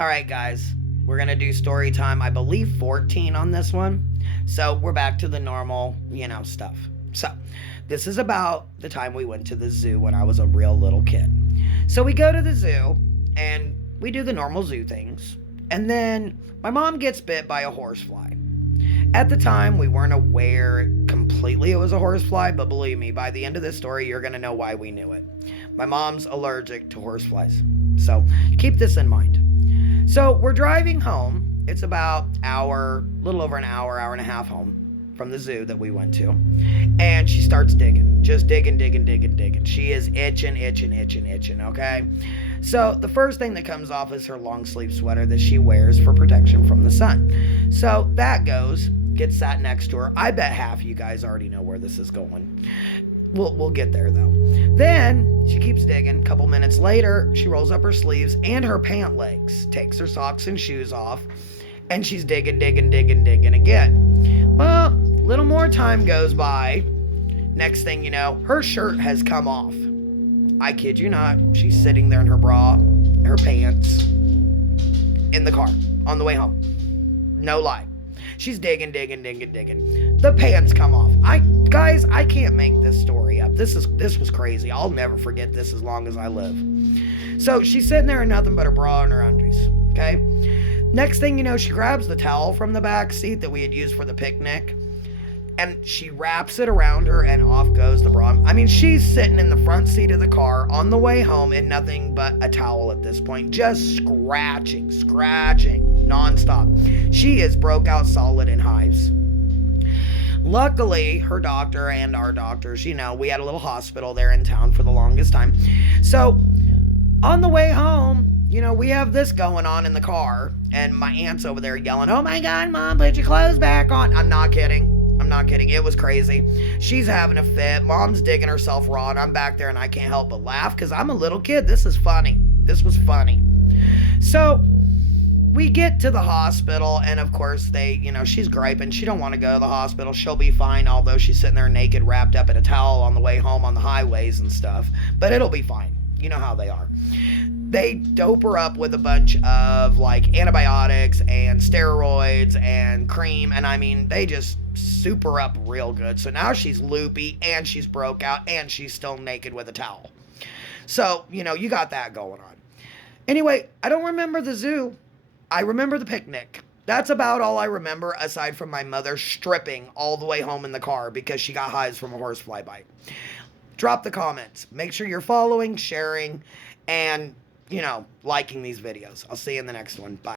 All right, guys, we're going to do story time, I believe 14 on this one. So we're back to the normal, stuff. So this is about the time we went to the zoo when I was a real little kid. So we go to the zoo and we do the normal zoo things. And then my mom gets bit by a horsefly. At the time, we weren't aware completely it was a horsefly, but believe me, by the end of this story, you're going to know why we knew it. My mom's allergic to horseflies. So keep this in mind. So we're driving home. It's about little over an hour and a half home from the zoo that we went to. And she starts digging, just digging. She is itching, okay? So the first thing that comes off is her long sleeve sweater that she wears for protection from the sun. So that gets sat next to her. I bet half of you guys already know where this is going. We'll get there though. Then she keeps digging. A couple minutes later, she rolls up her sleeves and her pant legs, takes her socks and shoes off, and she's digging again. Well, little more time goes by. Next thing you know, her shirt has come off. I kid you not. She's sitting there in her bra, her pants, in the car on the way home. No lie. She's digging. The pants come off. Guys, I can't make this story up. This was crazy. I'll never forget this as long as I live. So she's sitting there in nothing but her bra and her undies. Okay? Next thing you know, she grabs the towel from the back seat that we had used for the picnic, and she wraps it around her, and off goes the bra. I mean, she's sitting in the front seat of the car on the way home in nothing but a towel at this point, just scratching nonstop. She is broke out solid in hives. Luckily, her doctor and our doctors, we had a little hospital there in town for the longest time. So on the way home, we have this going on in the car, and my aunt's over there yelling, "Oh my God, Mom, put your clothes back on." I'm not kidding. It was crazy. She's having a fit. Mom's digging herself raw, and I'm back there, and I can't help but laugh because I'm a little kid. This is funny. This was funny. So we get to the hospital, and of course she's griping. She don't want to go to the hospital. She'll be fine, although she's sitting there naked, wrapped up in a towel on the way home on the highways and stuff. But it'll be fine. You know how they are. They dope her up with a bunch of antibiotics and steroids and cream, and I mean, they just soup her up real good. So now she's loopy, and she's broke out, and she's still naked with a towel. So, you got that going on. Anyway, I don't remember the zoo. I remember the picnic. That's about all I remember, aside from my mother stripping all the way home in the car because she got hives from a horsefly bite. Drop the comments. Make sure you're following, sharing, and liking these videos. I'll see you in the next one. Bye.